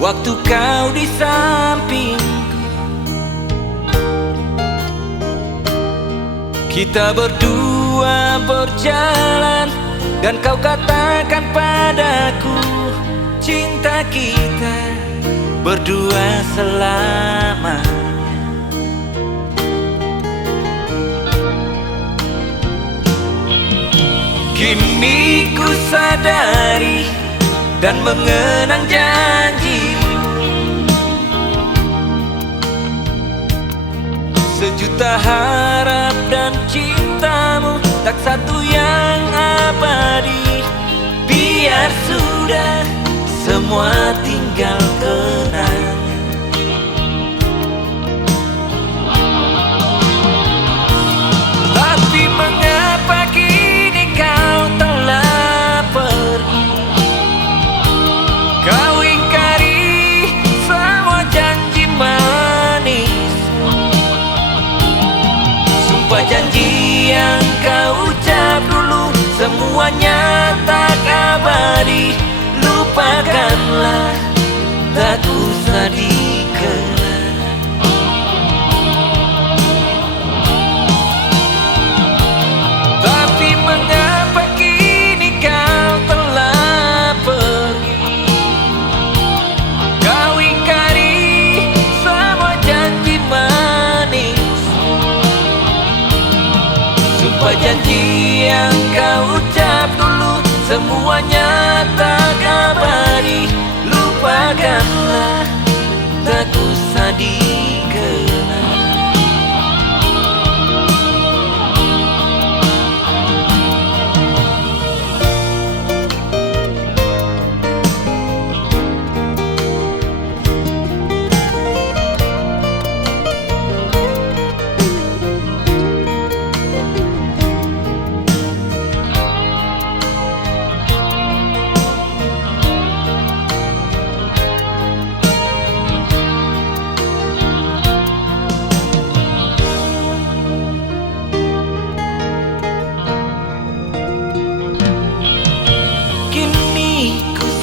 waktu kau di sampingku. Kita berdua berjalan dan kau katakan padaku, cinta kita berdua selamanya. Kini ku sadari dan mengenang janjimu, sejuta harap dan cintamu, tak satu yang abadi. Biar sudah semua tinggal kenangan. Tapi mengapa kini kau telah pergi? Kau ingkari semua janji manis, sumpah janji yang kau ucap dulu, semuanya tak abadi. Lupakanlah, tak usah dikenang. Tapi mengapa kini kau telah pergi? Kau ingkari semua janji manis, sumpah janji yang kau ucap dulu, semuanya tak abadi. Lupakanlah, tak usah dikenang.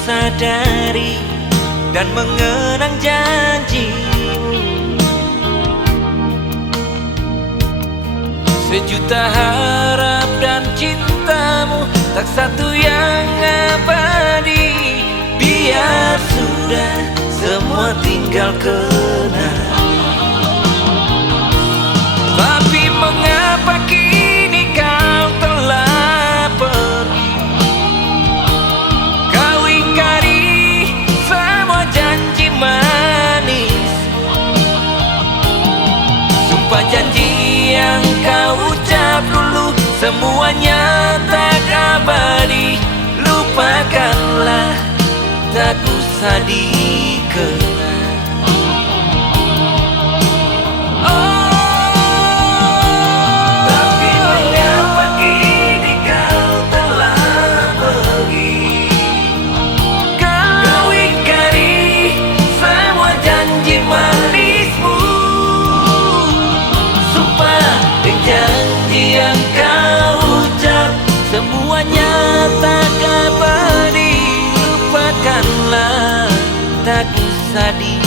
Sadari dan mengenang janjimu, sejuta harap dan cintamu, tak satu yang abadi. Biar sudah semua tinggal kenang. Tapi mengapa kini kau telah pergi? Sumpah janji yang kau ucap dulu, semuanya tak abadi. Lupakanlah, tak usah dikenang. Tapi mengapa kini kau telah pergi? Kau ingkari semua janji manismu, janji yang kau ucap, semuanya tak abadi. Lupakanlah, tak usah di